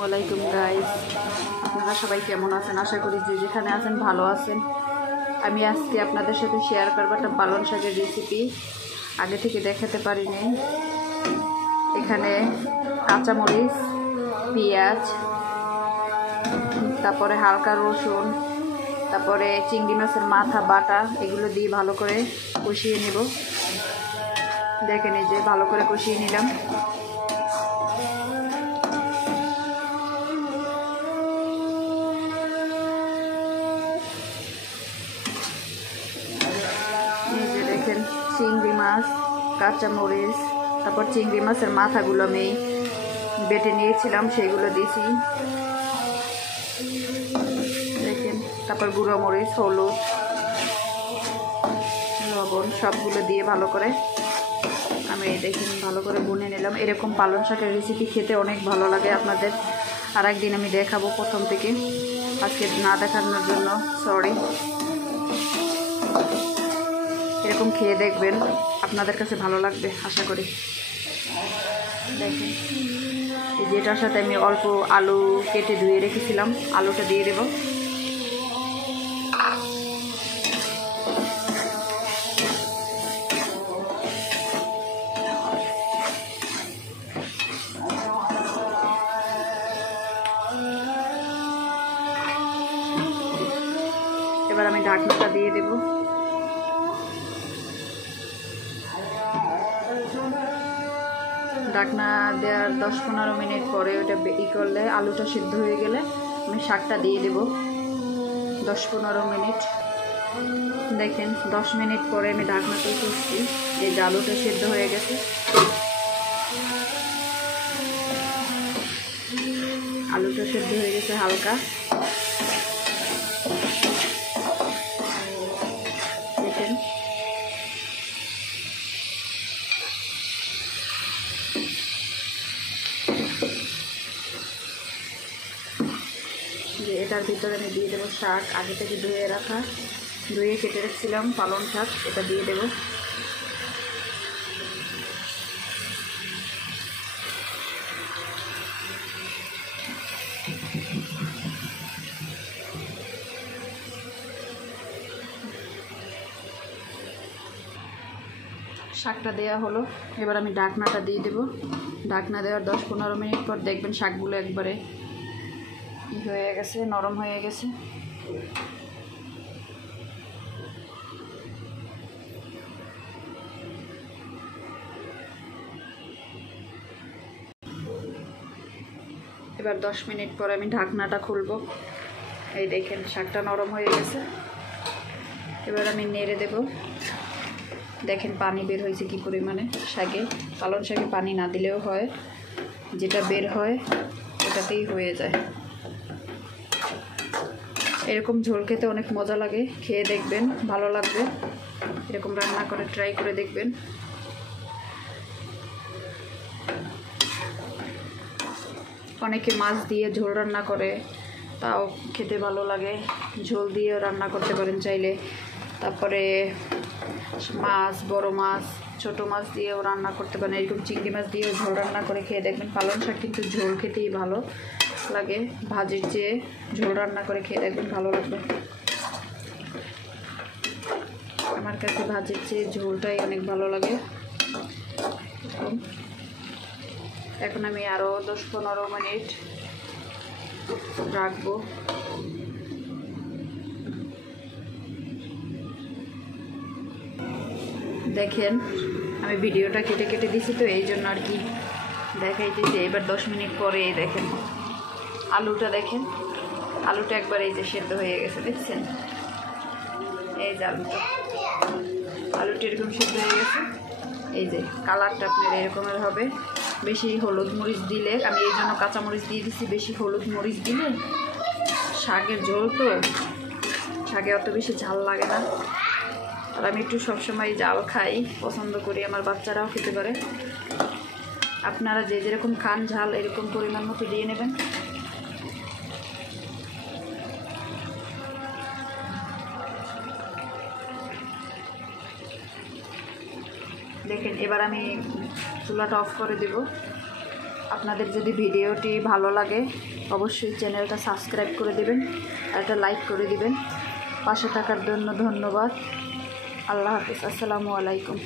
ওয়ালাইকুম গাইস, আপনারা সবাই কেমন আছেন? আশা করি যে যেখানে আছেন ভালো আছেন। আমি আজকে আপনাদের সাথে শেয়ার করবো একটা পালং শাকের রেসিপি। আগে থেকে দেখাতে পারিনি। এখানে কাঁচামরিচ, পেঁয়াজ, তারপরে হালকা রসুন, তারপরে চিংড়ি মাছের মাথা বাটা, এগুলো দিয়ে ভালো করে কষিয়ে নেব। দেখেন এই যে ভালো করে কষিয়ে নিলাম। চিংড়ি মাছ, কাঁচামরিচ, তারপর চিংড়ি মাছের মাথাগুলো আমি বেটে নিয়েছিলাম, সেগুলো দিয়েছি। দেখেন, তারপর গুঁড়ো মরিচ, হলুদ, লবণ সবগুলো দিয়ে ভালো করে আমি দেখেন ভালো করে ভুনে নিলাম। এরকম পালং শাকের রেসিপি খেতে অনেক ভালো লাগে আপনাদের। আর একদিন আমি দেখাবো প্রথম থেকে, আজকে না দেখানোর জন্য সরি। এরকম খেয়ে দেখবেন, আপনাদের কাছে ভালো লাগবে আশা করি। দেখেন এই যেটার সাথে আমি অল্প আলু কেটে ধুয়ে রেখেছিলাম, আলুটা দিয়ে দেব। এবার আমি ঢাকনাটা দিয়ে দেব। ঢাকনা দেওয়ার 10-15 মিনিট পরে ওটা করলে আলুটা সিদ্ধ হয়ে গেলে আমি শাকটা দিয়ে দেব। 10-15 মিনিট। দেখেন 10 মিনিট পরে আমি ঢাকনাটা করছি, এই যে আলুটা সিদ্ধ হয়ে গেছে। আলুটা সিদ্ধ হয়ে গেছে হালকা। দেখেন যে এটার ভিতরে আমি দিয়ে দেবো শাক, আগে থেকে ধুয়ে কেটে রেখেছিলাম পালং শাক, এটা দিয়ে দেব। শাকটা দেওয়া হলো, এবার আমি ঢাকনাটা দিয়ে দেব। ঢাকনা দেওয়ার 10-15 মিনিট পর দেখবেন শাকগুলো একবারে হয়ে গেছে, নরম হয়ে গেছে। এবার 10 মিনিট পর আমি ঢাকনাটা খুলব। এই দেখেন শাকটা নরম হয়ে গেছে। এবার আমি নেড়ে দেব। দেখেন পানি বের হয়েছে কি পরিমাণে শাকে। পালং শাকে পানি না দিলেও হয়, যেটা বের হয় ওটাতেই হয়ে যায়। এরকম ঝোল খেতে অনেক মজা লাগে, খেয়ে দেখবেন ভালো লাগবে। এরকম রান্না করে ট্রাই করে দেখবেন। অনেকে মাছ দিয়ে ঝোল রান্না করে, তাও খেতে ভালো লাগে। ঝোল দিয়েও রান্না করতে পারেন চাইলে। তারপরে মাছ, বড় মাছ, ছোট মাছ দিয়েও রান্না করতে পারেন। এরকম চিংড়ি মাছ দিয়েও ঝোল রান্না করে খেয়ে দেখবেন। পালং শাক কিন্তু ঝোল খেতেই ভালো লাগে, ভাজির চেয়ে ঝোল রান্না করে খেয়ে দেখবেন ভালো লাগবে। আমার কাছে ভাজির চেয়ে ঝোলটাই অনেক ভালো লাগে। এখন আমি আরও 10-15 মিনিট রাখবো। দেখেন আমি ভিডিওটা কেটে কেটে দিছি, তো এই জন্য আর কি দেখাইতেছি। এবার 10 মিনিট পরে দেখেন আলুটা, দেখেন আলুটা একবার এই যে সেদ্ধ হয়ে গেছে, দেখছেন? এই যে আলুটা এরকম সেদ্ধ হয়ে গেছে। এই যে কালারটা আপনার এরকমের হবে। বেশি হলুদ মরিচ দিলে, আমি এই জন্য কাঁচামরিচ দিয়ে দিচ্ছি, বেশি হলুদ মরিচ দিলে শাকের ঝোল তো, শাকে অত বেশি ঝাল লাগে না। আর আমি একটু সবসময় ঝাল খাই, পছন্দ করি, আমার বাচ্চারাও খেতে পারে। আপনারা যে যেরকম খান ঝাল এরকম পরিমাণ মতো দিয়ে নেবেন। দেখেন এবার আমি চুলাটা অফ করে দেব। আপনাদের যদি ভিডিওটি ভালো লাগে অবশ্যই চ্যানেলটা সাবস্ক্রাইব করে দিবেন আর একটা লাইক করে দিবেন। পাশে থাকার জন্য ধন্যবাদ। আল্লাহ হাফিজ। আসসালামু আলাইকুম।